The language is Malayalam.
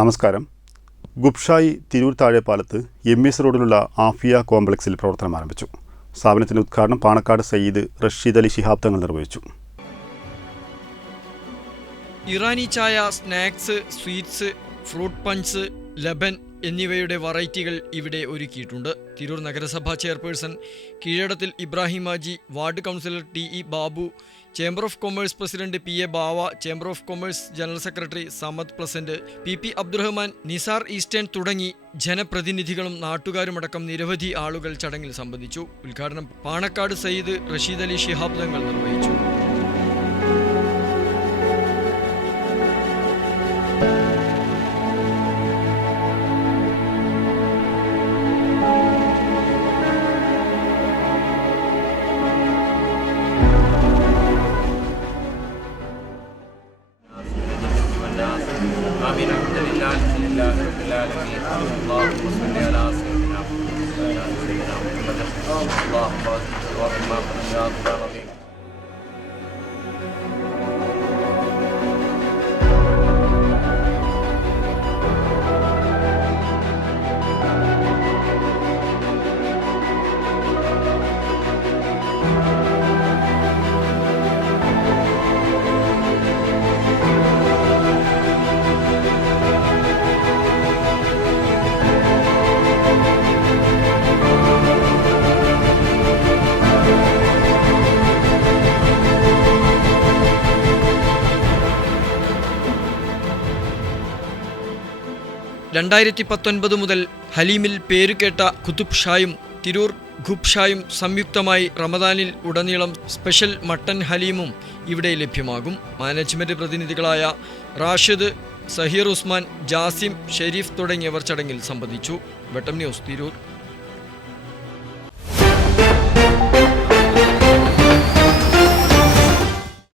നമസ്കാരം. ഗുപ്ഷായി തിരൂർ താഴെപ്പാലത്ത് എംഎസ് റോഡിലുള്ള ആഫിയ കോംപ്ലക്സിൽ പ്രവർത്തനം ആരംഭിച്ചു. സ്ഥാപനത്തിൻ്റെ ഉദ്ഘാടനം പാണക്കാട് സയ്യിദ് റഷീദ് അലി ശിഹാബ് തങ്ങൾ നിർവഹിച്ചു. ഇറാനി ചായ, സ്നാക്സ്, സ്വീറ്റ്സ്, ഫ്രൂട്ട് പഞ്ച്സ്, ലബൻ എന്നിവയുടെ വെറൈറ്റികൾ ഇവിടെ ഒരുക്കിയിട്ടുണ്ട്. തിരൂർ നഗരസഭാ chairperson Keezhadathil Ibrahim Haji, ward councillor T E. Babu, chamber of commerce president P A. Bava, chamber of commerce general secretary Samad Pleasant, P P. Abdurahman, Nisar Eastern തുടങ്ങി ജനപ്രതിനിധികളും നാട്ടുകാരുമടക്കം നിരവധി ആളുകൾ ചടങ്ങിൽ സംബന്ധിച്ചു. ഉദ്ഘാടനം പാണക്കാട് സയ്യിദ് റഷീദ് അലി ശിഹാബ് തങ്ങൾ നിർവഹിച്ചു. آمين. الحمد لله رب العالمين. اللهم صل على سيدنا محمد. اللهم بارك ما قدمنا العظيم. മുതൽ ഹലീമിൽ പേരുകേട്ട കുതുബ് ഷായും തിരൂർ ഗുപ്ഷായും സംയുക്തമായി റമദാനിൽ ഉടനീളം സ്പെഷ്യൽ മട്ടൻ ഹലീമും ഇവിടെ ലഭ്യമാകും. മാനേജ്മെന്റ് പ്രതിനിധികളായ റാഷിദ്, സഹീർ ഉസ്മാൻ, ജാസിം, ഷെരീഫ് തുടങ്ങിയവർ ചടങ്ങിൽ സംബന്ധിച്ചു. വെട്ടം ന്യൂസ്, തിരൂർ.